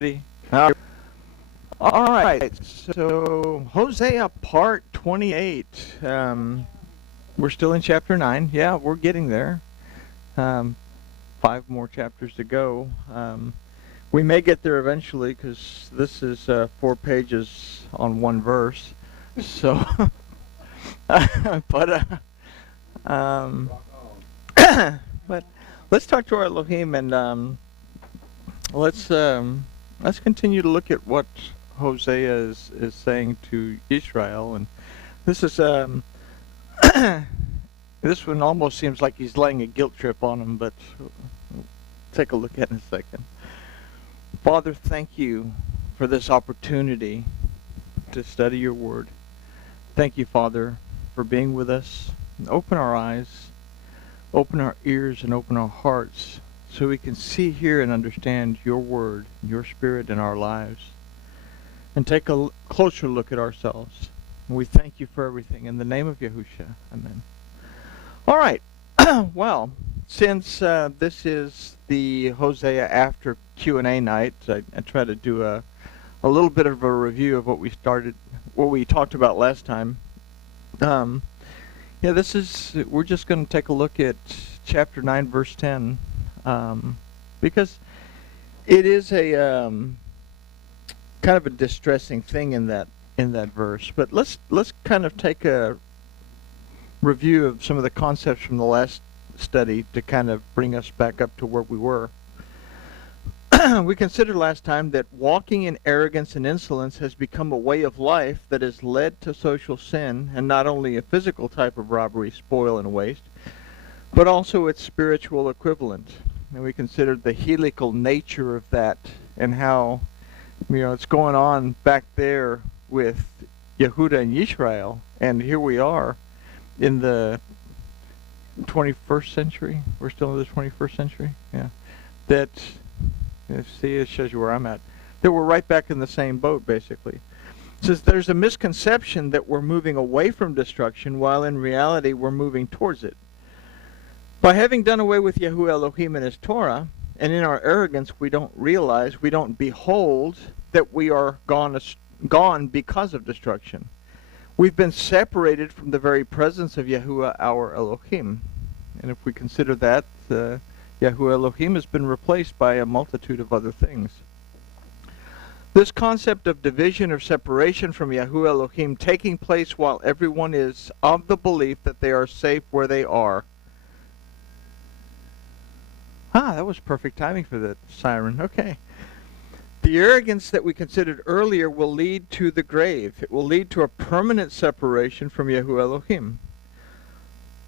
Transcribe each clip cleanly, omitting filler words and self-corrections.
Uh, All right, so Hosea part 28. We're still in chapter 9. Yeah, we're getting there. Um, 5 more chapters to go. We may get there eventually because this is 4 pages on one verse. So, but um, but let's talk to our Elohim and let's continue to look at what Hosea is saying to Israel, and this is this one almost seems like he's laying a guilt trip on them, but we'll take a look at it in a second. Father, thank you for this opportunity to study your word. Thank you, Father, for being with us. Open our eyes, open our ears, and open our hearts so we can see, hear, and understand your word, your spirit in our lives, and take a closer look at ourselves. We thank you for everything. In the name of Yahushua, amen. All right. Well, since this is the Hosea after Q&A night, I try to do a little bit of a review of what we talked about last time. Yeah, we're just going to take a look at chapter 9, verse 10, because it is a kind of a distressing thing in that verse. But let's kind of take a review of some of the concepts from the last study to kind of bring us back up to where we were. We considered last time that walking in arrogance and insolence has become a way of life that has led to social sin, and not only a physical type of robbery, spoil, and waste, but also its spiritual equivalent. And we considered the helical nature of that and how, it's going on back there with Yehuda and Yisrael, and here we are in the 21st century. We're still in the 21st century. Yeah. That, see, it shows you where I'm at. That we're right back in the same boat, basically. It says there's a misconception that we're moving away from destruction, while in reality we're moving towards it. By having done away with Yahuwah Elohim and his Torah, and in our arrogance we don't realize, we don't behold that we are gone because of destruction. We've been separated from the very presence of Yahuwah our Elohim. And if we consider that, Yahuwah Elohim has been replaced by a multitude of other things. This concept of division or separation from Yahuwah Elohim taking place while everyone is of the belief that they are safe where they are. That was perfect timing for the siren. Okay. The arrogance that we considered earlier will lead to the grave. It will lead to a permanent separation from Yahuwah Elohim.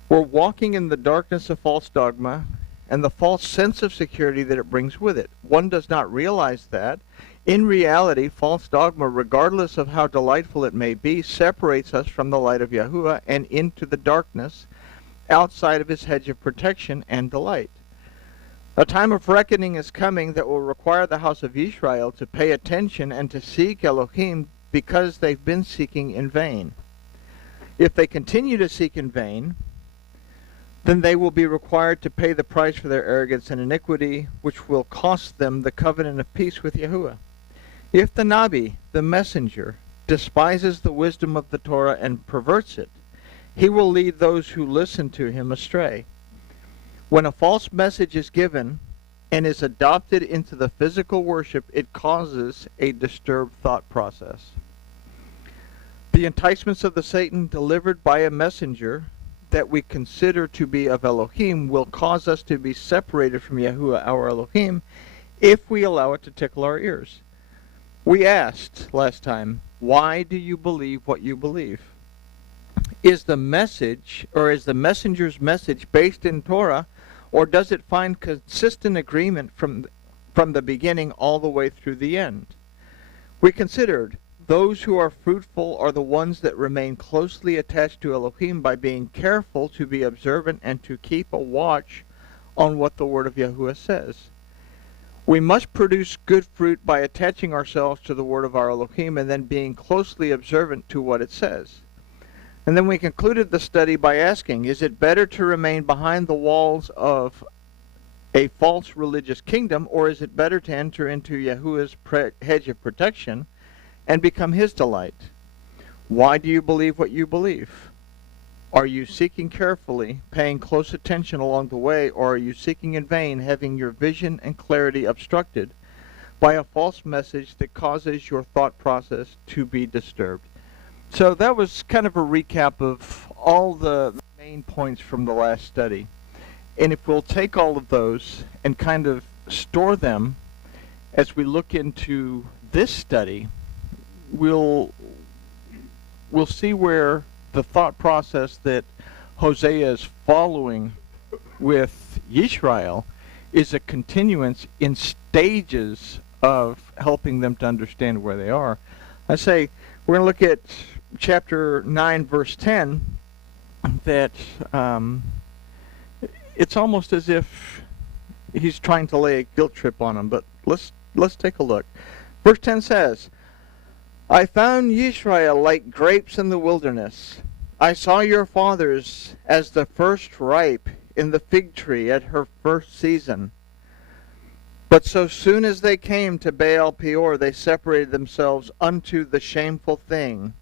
We're walking in the darkness of false dogma and the false sense of security that it brings with it. One does not realize that. In reality, false dogma, regardless of how delightful it may be, separates us from the light of Yahuwah and into the darkness outside of his hedge of protection and delight. A time of reckoning is coming that will require the house of Israel to pay attention and to seek Elohim because they've been seeking in vain. If they continue to seek in vain, then they will be required to pay the price for their arrogance and iniquity, which will cost them the covenant of peace with Yahuwah. If the Nabi, the messenger, despises the wisdom of the Torah and perverts it, he will lead those who listen to him astray. When a false message is given and is adopted into the physical worship, it causes a disturbed thought process. The enticements of the Satan delivered by a messenger that we consider to be of Elohim will cause us to be separated from Yahuwah our Elohim if we allow it to tickle our ears. We asked last time, why do you believe what you believe? Is the message, or is the messenger's message based in Torah, or does it find consistent agreement from the beginning all the way through the end? We considered those who are fruitful are the ones that remain closely attached to Elohim by being careful to be observant and to keep a watch on what the word of Yahuwah says. We must produce good fruit by attaching ourselves to the word of our Elohim and then being closely observant to what it says. And then we concluded the study by asking, is it better to remain behind the walls of a false religious kingdom, or is it better to enter into Yahuwah's hedge of protection and become his delight? Why do you believe what you believe? Are you seeking carefully, paying close attention along the way, or are you seeking in vain, having your vision and clarity obstructed by a false message that causes your thought process to be disturbed? So that was kind of a recap of all the main points from the last study. And if we'll take all of those and kind of store them as we look into this study, we'll see where the thought process that Hosea is following with Yisrael is a continuance in stages of helping them to understand where they are. I say we're going to look at chapter 9, verse 10, that it's almost as if he's trying to lay a guilt trip on them, but let's take a look. Verse 10 says, I found Yisrael like grapes in the wilderness. I saw your fathers as the first ripe in the fig tree at her first season. But so soon as they came to Baal Peor, they separated themselves unto the shameful thing,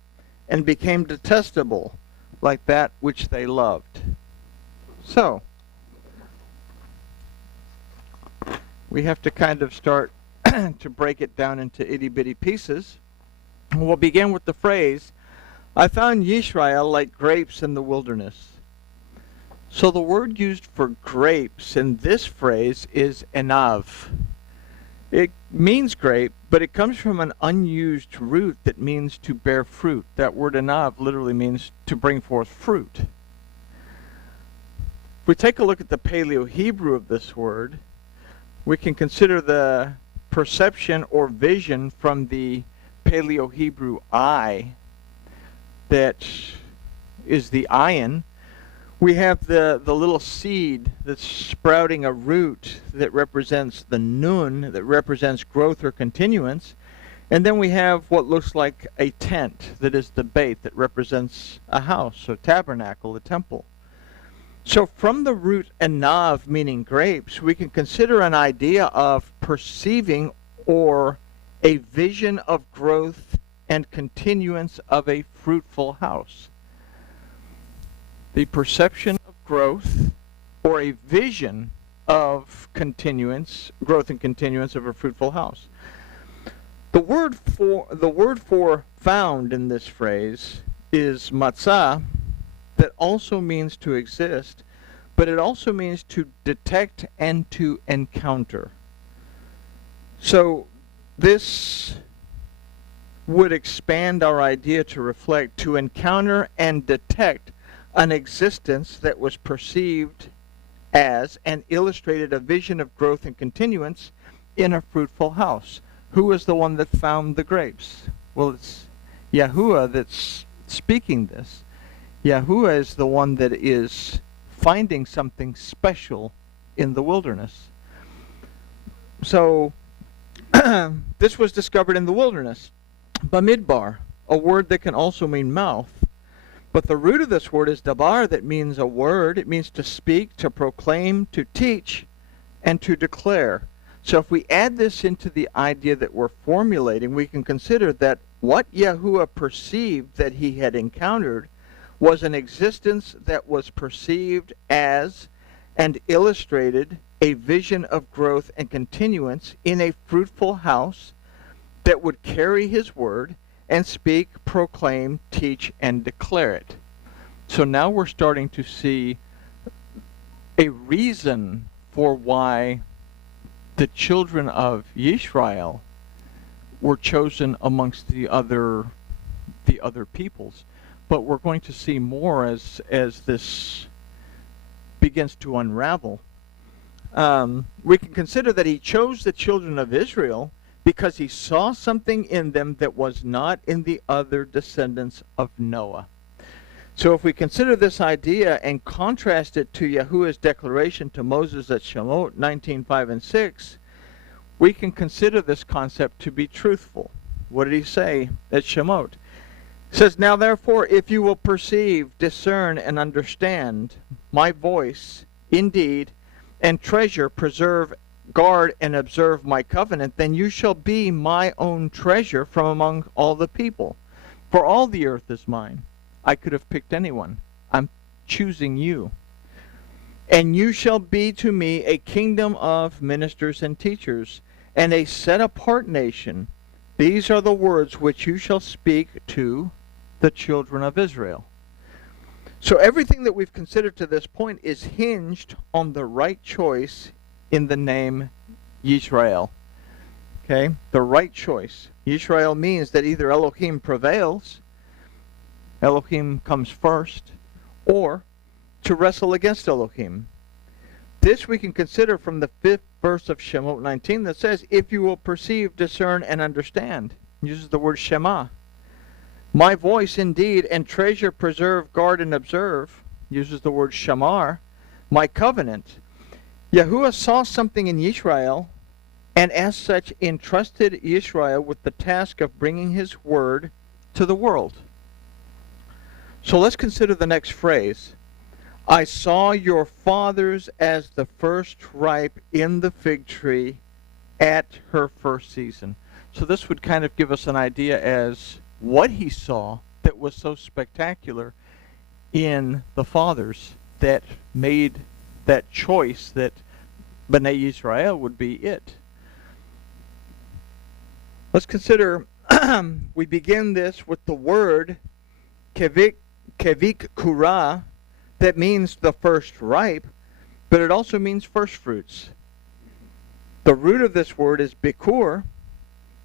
and became detestable, like that which they loved. So, we have to kind of start to break it down into itty-bitty pieces. We'll begin with the phrase, I found Yisrael like grapes in the wilderness. So the word used for grapes in this phrase is enav. It means grape, but it comes from an unused root that means to bear fruit. That word enav literally means to bring forth fruit. If we take a look at the Paleo-Hebrew of this word, we can consider the perception or vision from the Paleo-Hebrew eye, that is the ayin. We have the little seed that's sprouting a root that represents the nun, that represents growth or continuance. And then we have what looks like a tent, that is the bait, that represents a house, a tabernacle, a temple. So from the root enav, meaning grapes, we can consider an idea of perceiving or a vision of growth and continuance of a fruitful house. The perception of growth or a vision of continuance, growth and continuance of a fruitful house. The word for found in this phrase is matzah, that also means to exist, but it also means to detect and to encounter. So this would expand our idea to reflect, to encounter and detect an existence that was perceived as and illustrated a vision of growth and continuance in a fruitful house. Who is the one that found the grapes? Well, it's Yahuwah that's speaking this. Yahuwah is the one that is finding something special in the wilderness. So, this was discovered in the wilderness. Bamidbar, a word that can also mean mouth. But the root of this word is dabar, that means a word. It means to speak, to proclaim, to teach, and to declare. So if we add this into the idea that we're formulating, we can consider that what Yahuwah perceived that he had encountered was an existence that was perceived as and illustrated a vision of growth and continuance in a fruitful house that would carry his word and speak, proclaim, teach, and declare it. So now we're starting to see a reason for why the children of Yisrael were chosen amongst the other peoples. But we're going to see more as this begins to unravel. We can consider that he chose the children of Israel because he saw something in them that was not in the other descendants of Noah. So if we consider this idea and contrast it to Yahuwah's declaration to Moses at Shemot 19:5 and 6, we can consider this concept to be truthful. What did he say at Shemot? It says, "Now therefore, if you will perceive, discern, and understand my voice, indeed, and treasure, preserve, guard, and observe my covenant, then you shall be my own treasure from among all the people. For all the earth is mine. I could have picked anyone. I'm choosing you. And you shall be to me a kingdom of ministers and teachers, and a set-apart nation. These are the words which you shall speak to the children of Israel. So everything that we've considered to this point is hinged on the right choice in the name Yisrael. Okay? The right choice. Yisrael means that either Elohim prevails, Elohim comes first, or to wrestle against Elohim. This we can consider from the 5th verse of Shemot 19 that says, if you will perceive, discern, and understand. It uses the word Shema. My voice indeed, and treasure, preserve, guard, and observe, uses the word Shamar, my covenant. Yahuwah saw something in Yisrael, and as such entrusted Yisrael with the task of bringing his word to the world. So let's consider the next phrase. I saw your fathers as the first ripe in the fig tree at her first season. So this would kind of give us an idea as what he saw that was so spectacular in the fathers that made that choice that Bnei Yisrael would be it. Let's consider, we begin this with the word kevik kura, that means the first ripe, but it also means first fruits. The root of this word is bikur,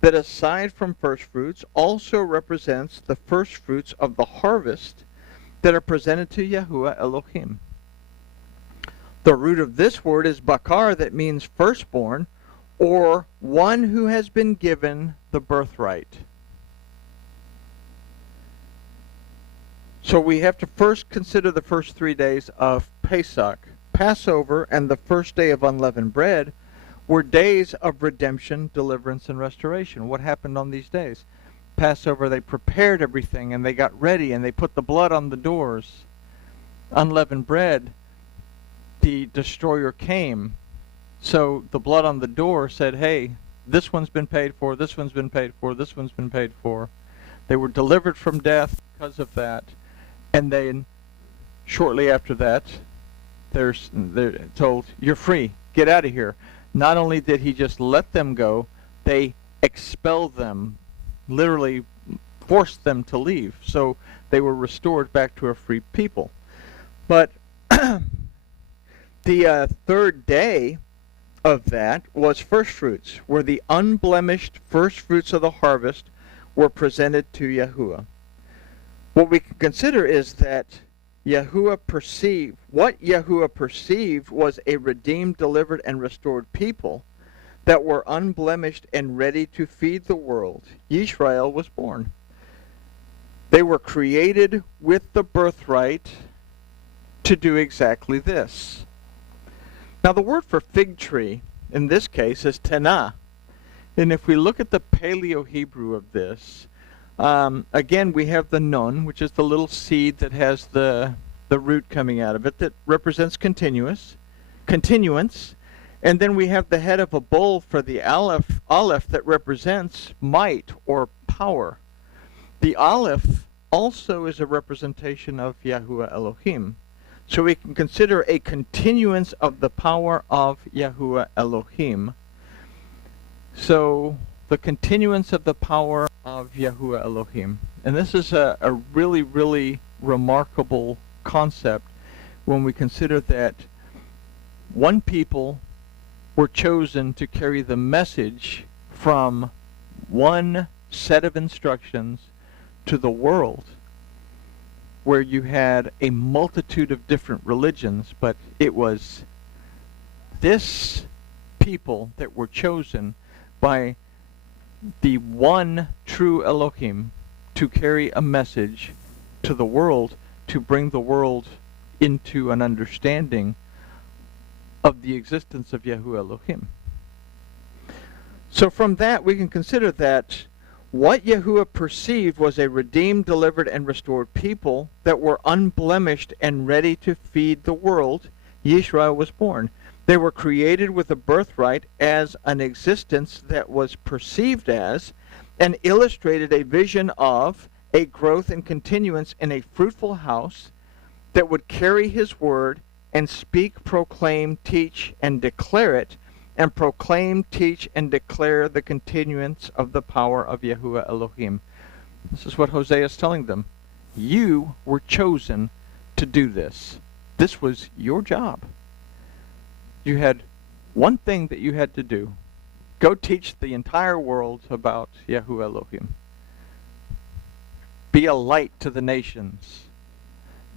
that aside from first fruits, also represents the first fruits of the harvest that are presented to Yahuwah Elohim. The root of this word is bakar, that means firstborn, or one who has been given the birthright. So we have to first consider the first 3 days of Pesach. Passover and the first day of unleavened bread were days of redemption, deliverance, and restoration. What happened on these days? Passover, they prepared everything, and they got ready, and they put the blood on the doors. Unleavened bread, the destroyer came. So the blood on the door said, hey, this one's been paid for, this one's been paid for, this one's been paid for. They were delivered from death because of that. And then, shortly after that, they're told, you're free, get out of here. Not only did he just let them go, they expelled them, literally forced them to leave. So they were restored back to a free people. But the third day of that was first fruits, where the unblemished first fruits of the harvest were presented to Yahuwah. What we can consider is that Yahuwah perceived was a redeemed, delivered, and restored people that were unblemished and ready to feed the world. Yisrael was born. They were created with the birthright to do exactly this. Now the word for fig tree in this case is tanah. And if we look at the Paleo-Hebrew of this, again, we have the nun, which is the little seed that has the root coming out of it that represents continuance. And then we have the head of a bull for the aleph that represents might or power. The aleph also is a representation of Yahuwah Elohim. So we can consider a continuance of the power of Yahuwah Elohim. So the continuance of the power of Yahuwah Elohim. And this is a really, really remarkable concept when we consider that one people were chosen to carry the message from one set of instructions to the world, where you had a multitude of different religions, but it was this people that were chosen by the one true Elohim to carry a message to the world, to bring the world into an understanding of the existence of Yahuwah Elohim. So from that we can consider that what Yahuwah perceived was a redeemed, delivered, and restored people that were unblemished and ready to feed the world. Yisrael was born. They were created with a birthright as an existence that was perceived as and illustrated a vision of a growth and continuance in a fruitful house that would carry his word and speak, proclaim, teach, and declare it, and proclaim, teach, and declare the continuance of the power of Yahuwah Elohim. This is what Hosea is telling them. You were chosen to do this. This was your job. You had one thing that you had to do. Go teach the entire world about Yahuwah Elohim. Be a light to the nations.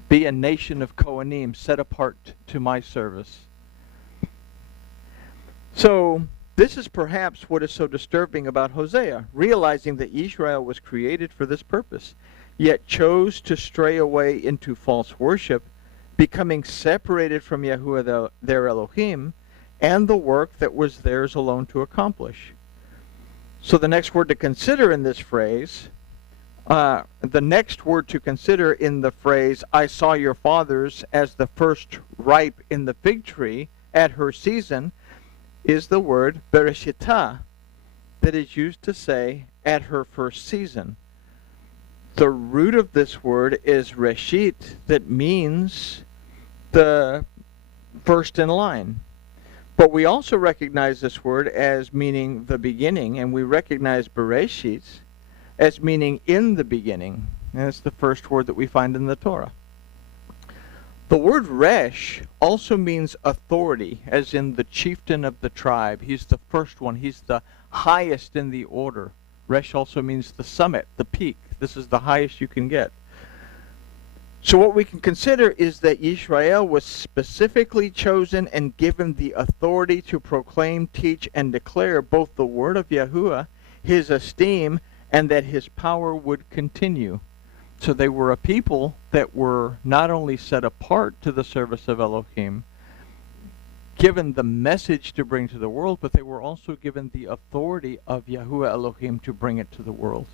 Be a nation of Kohanim set apart to my service. So, this is perhaps what is so disturbing about Hosea, realizing that Israel was created for this purpose, yet chose to stray away into false worship, becoming separated from Yahuwah their Elohim, and the work that was theirs alone to accomplish. So the next word to consider in this phrase, I saw your fathers as the first ripe in the fig tree at her season, is the word bereshitah, that is used to say at her first season. The root of this word is reshit, that means the first in line. But we also recognize this word as meaning the beginning, and we recognize bereshit as meaning in the beginning. And it's the first word that we find in the Torah. The word resh also means authority, as in the chieftain of the tribe. He's the first one. He's the highest in the order. Resh also means the summit, the peak. This is the highest you can get. So what we can consider is that Israel was specifically chosen and given the authority to proclaim, teach, and declare both the word of Yahuwah, his esteem, and that his power would continue. So they were a people that were not only set apart to the service of Elohim, given the message to bring to the world, but they were also given the authority of Yahuwah Elohim to bring it to the world.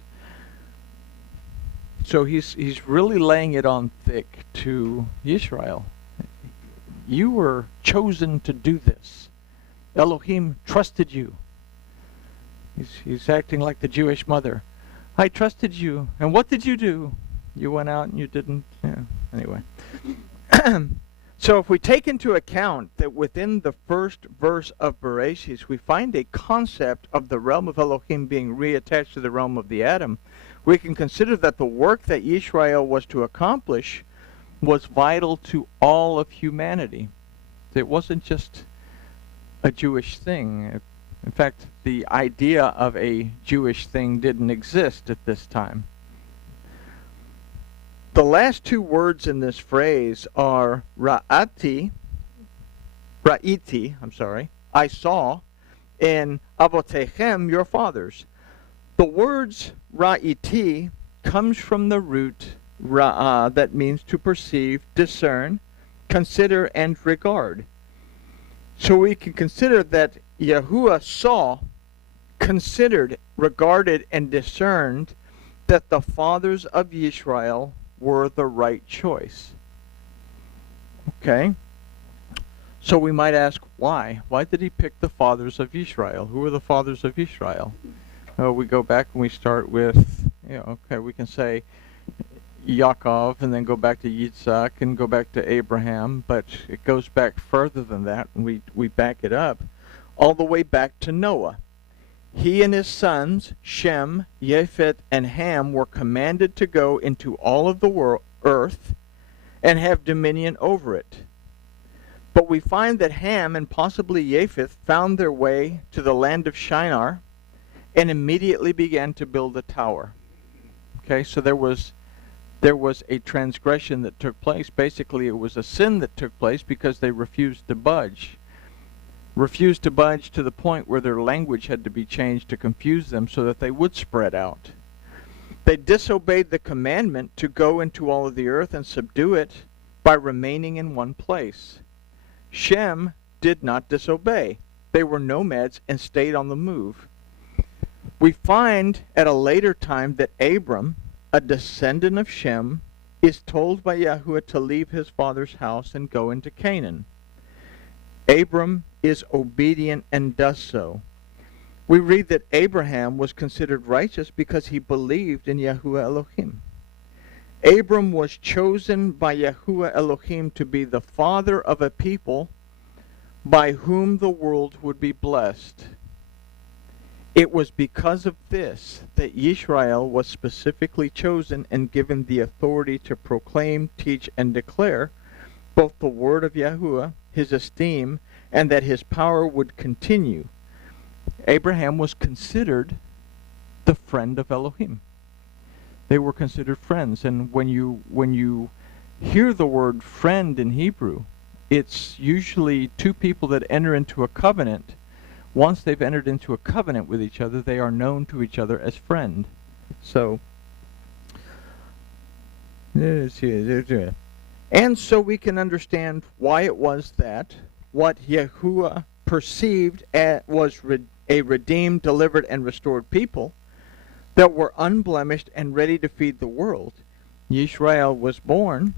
So he's really laying it on thick to Israel. You were chosen to do this. Elohim trusted you. He's acting like the Jewish mother. I trusted you. And what did you do? You went out and you didn't. Yeah. Anyway. So if we take into account that within the first verse of Bereshit, we find a concept of the realm of Elohim being reattached to the realm of the Adam, we can consider that the work that Israel was to accomplish was vital to all of humanity. It wasn't just a Jewish thing. In fact, the idea of a Jewish thing didn't exist at this time. The last two words in this phrase are ra'iti, I saw, and avotechem, your fathers. The words ra'iti comes from the root ra'ah, that means to perceive, discern, consider, and regard. So we can consider that Yahuwah saw, considered, regarded, and discerned that the fathers of Israel were the right choice. Okay? So we might ask, why? Why did he pick the fathers of Israel? Who are the fathers of Israel? We go back and we start with, we can say Yaakov and then go back to Yitzhak and go back to Abraham, but it goes back further than that, and we back it up all the way back to Noah. He and his sons, Shem, Japheth, and Ham, were commanded to go into all of the earth and have dominion over it. But we find that Ham and possibly Japheth found their way to the land of Shinar and immediately began to build a tower. Okay, so there was a transgression that took place. Basically, it was a sin that took place because they refused to budge. Refused to budge to the point where their language had to be changed to confuse them so that they would spread out. They disobeyed the commandment to go into all of the earth and subdue it by remaining in one place. Shem did not disobey. They were nomads and stayed on the move. We find at a later time that Abram, a descendant of Shem, is told by Yahuwah to leave his father's house and go into Canaan. Abram is obedient and does so. We read that Abraham was considered righteous because he believed in Yahuwah Elohim. Abram was chosen by Yahuwah Elohim to be the father of a people by whom the world would be blessed. It was because of this that Yisrael was specifically chosen and given the authority to proclaim, teach, and declare both the word of Yahuwah, his esteem, and that his power would continue. Abraham was considered the friend of Elohim. They were considered friends, and when you hear the word friend in Hebrew, it's usually two people that enter into a covenant. Once they've entered into a covenant with each other, they are known to each other as friend. So, and so we can understand why it was that what Yahuwah perceived was a redeemed, delivered, and restored people that were unblemished and ready to feed the world. Yisrael was born.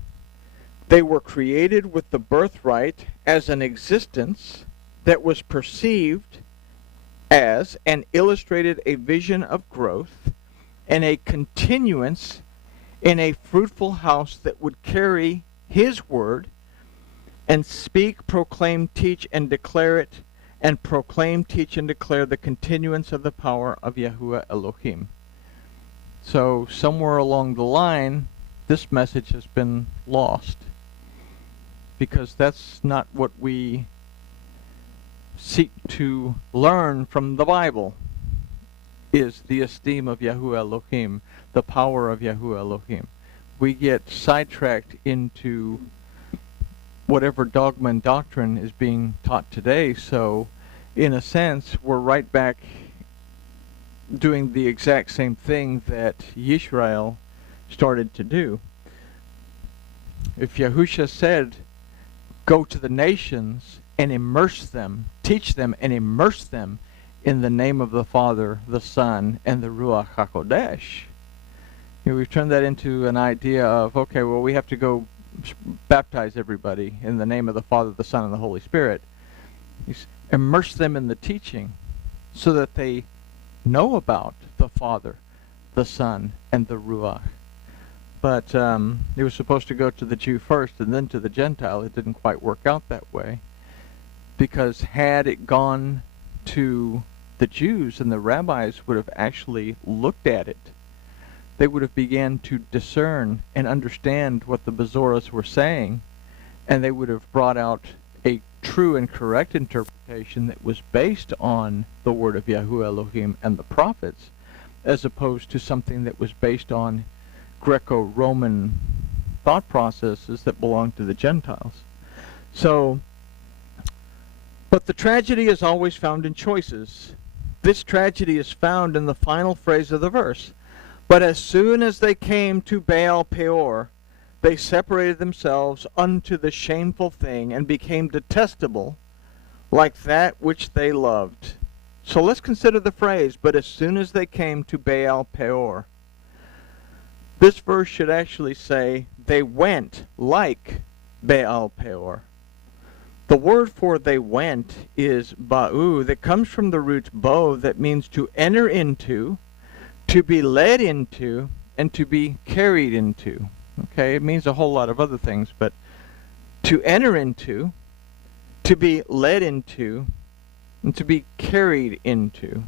They were created with the birthright as an existence that was perceived as and illustrated a vision of growth and a continuance in a fruitful house that would carry his word and speak, proclaim, teach, and declare it, and proclaim, teach, and declare the continuance of the power of Yahuwah Elohim. So somewhere along the line, this message has been lost, because that's not what we seek to learn from the Bible, is the esteem of Yahuwah Elohim, the power of Yahuwah Elohim. We get sidetracked into whatever dogma and doctrine is being taught today, so in a sense we're right back doing the exact same thing that Yisrael started to do. If Yahushua said, go to the nations and immerse them, teach them and immerse them in the name of the Father, the Son, and the Ruach HaKodesh, we've turned that into an idea of, okay, well, we have to go baptize everybody in the name of the Father, the Son, and the Holy Spirit. Immerse them in the teaching so that they know about the Father, the Son, and the Ruach. But it was supposed to go to the Jew first and then to the Gentile. It didn't quite work out that way, because had it gone to the Jews and the rabbis would have actually looked at it, they would have began to discern and understand what the Bezoras were saying, and they would have brought out a true and correct interpretation that was based on the word of Yahuwah Elohim and the prophets, as opposed to something that was based on Greco-Roman thought processes that belonged to the Gentiles. So, but the tragedy is always found in choices. This tragedy is found in the final phrase of the verse. But as soon as they came to Baal Peor, they separated themselves unto the shameful thing and became detestable, like that which they loved. So let's consider the phrase, but as soon as they came to Baal Peor. This verse should actually say, they went like Baal Peor. The word for they went is ba'u, that comes from the root bo, that means to enter into, to be led into, and to be carried into. Okay, it means a whole lot of other things, but to enter into, to be led into, and to be carried into.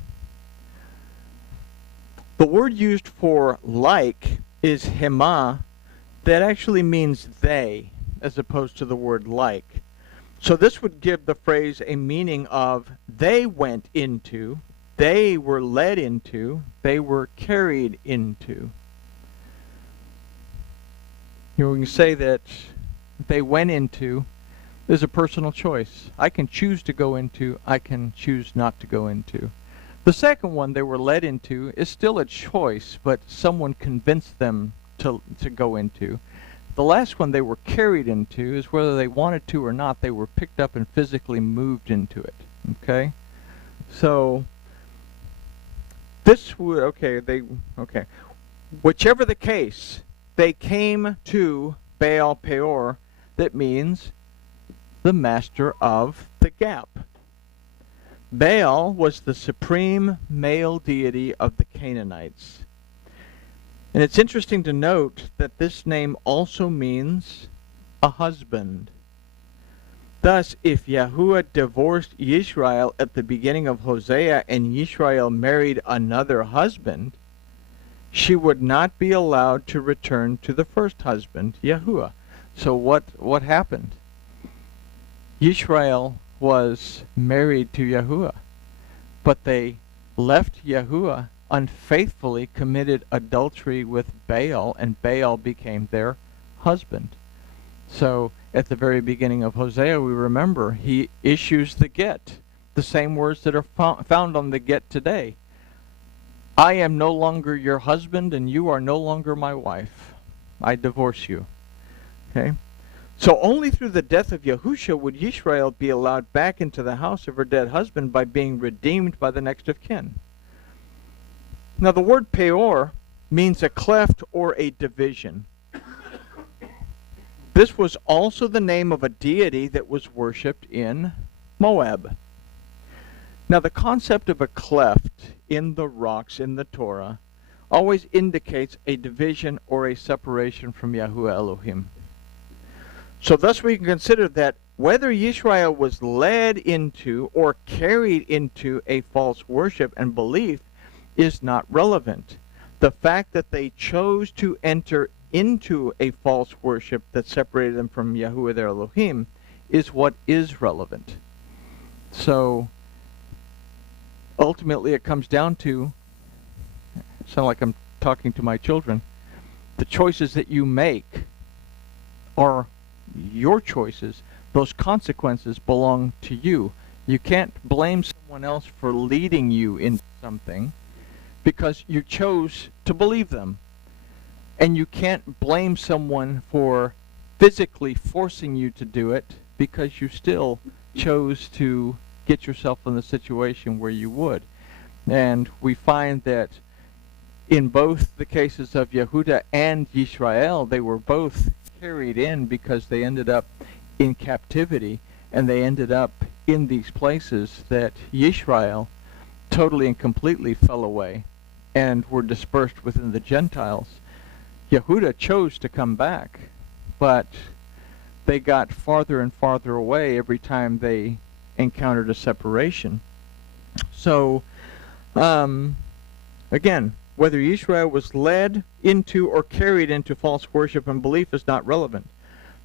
The word used for like is hema, that actually means they, as opposed to the word like. So this would give the phrase a meaning of they went into, they were led into, they were carried into. You can say that they went into is a personal choice. I can choose to go into, I can choose not to go into. The second one, they were led into, is still a choice, but someone convinced them to go into. The last one, they were carried into, is whether they wanted to or not, they were picked up and physically moved into it. Okay? So this would, whichever the case, they came to Baal Peor, that means the master of the the gap. Baal was the supreme male deity of the Canaanites. And it's interesting to note that this name also means a husband. Thus, if Yahuwah divorced Yisrael at the beginning of Hosea and Yisrael married another husband, she would not be allowed to return to the first husband, Yahuwah. So what happened? Yisrael was married to Yahuwah, but they left Yahuwah, unfaithfully committed adultery with Baal, and Baal became their husband. So at the very beginning of Hosea, we remember he issues the get, the same words that are found on the get today. I am no longer your husband, and you are no longer my wife. I divorce you. Okay? So only through the death of Yahushua would Yisrael be allowed back into the house of her dead husband by being redeemed by the next of kin. Now the word peor means a cleft or a division. This was also the name of a deity that was worshipped in Moab. Now the concept of a cleft in the rocks in the Torah always indicates a division or a separation from Yahuwah Elohim. So thus we can consider that whether Yisrael was led into or carried into a false worship and belief is not relevant. The fact that they chose to enter into a false worship that separated them from Yahuwah their Elohim is what is relevant. So ultimately it comes down to, sound like I'm talking to my children, the choices that you make are your choices. Those consequences belong to you. You can't blame someone else for leading you into something because you chose to believe them. And you can't blame someone for physically forcing you to do it because you still chose to get yourself in the situation where you would. And we find that in both the cases of Yehuda and Yisrael, they were both carried in because they ended up in captivity, and they ended up in these places that Yisrael totally and completely fell away and were dispersed within the Gentiles. Yehuda chose to come back, but they got farther and farther away every time they encountered a separation. So, again, whether Israel was led into or carried into false worship and belief is not relevant.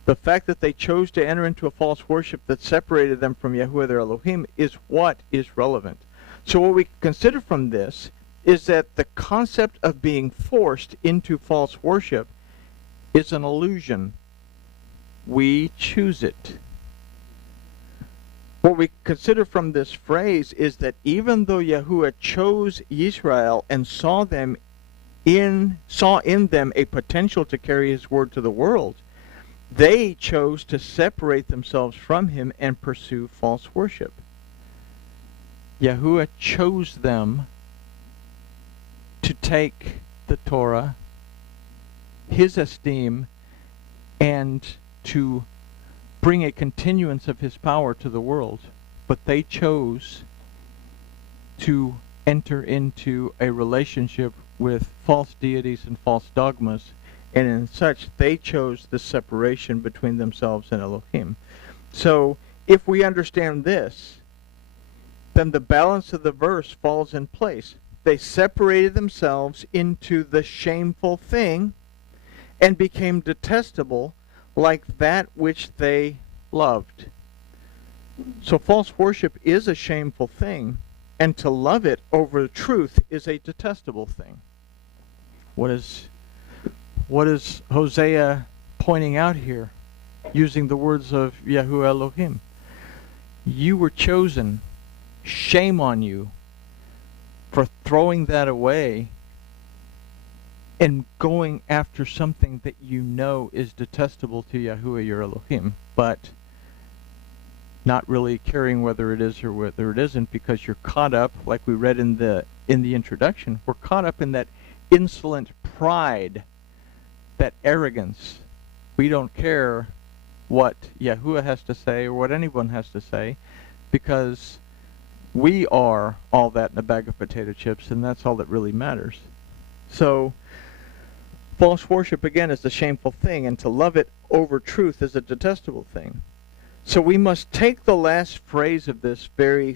The fact that they chose to enter into a false worship that separated them from Yahuwah their Elohim is what is relevant. So what we consider from this is that the concept of being forced into false worship is an illusion. We choose it. What we consider from this phrase is that even though Yahuwah chose Israel and saw in them a potential to carry his word to the world, they chose to separate themselves from him and pursue false worship. Yahuwah chose them to take the Torah, his esteem, and to bring a continuance of his power to the world. But they chose to enter into a relationship with false deities and false dogmas, and in such they chose the separation between themselves and Elohim. So if we understand this, then the balance of the verse falls in place. They separated themselves into the shameful thing and became detestable like that which they loved. So false worship is a shameful thing, and to love it over the truth is a detestable thing. What is Hosea pointing out here, using the words of Yahuwah Elohim? You were chosen. Shame on you for throwing that away and going after something that you know is detestable to Yahuwah your Elohim, but not really caring whether it is or whether it isn't, because you're caught up, like we read in the introduction, we're caught up in that insolent pride, that arrogance. We don't care what Yahuwah has to say or what anyone has to say. because we are all that in a bag of potato chips, and that's all that really matters. So false worship, again, is a shameful thing, and to love it over truth is a detestable thing. So we must take the last phrase of this very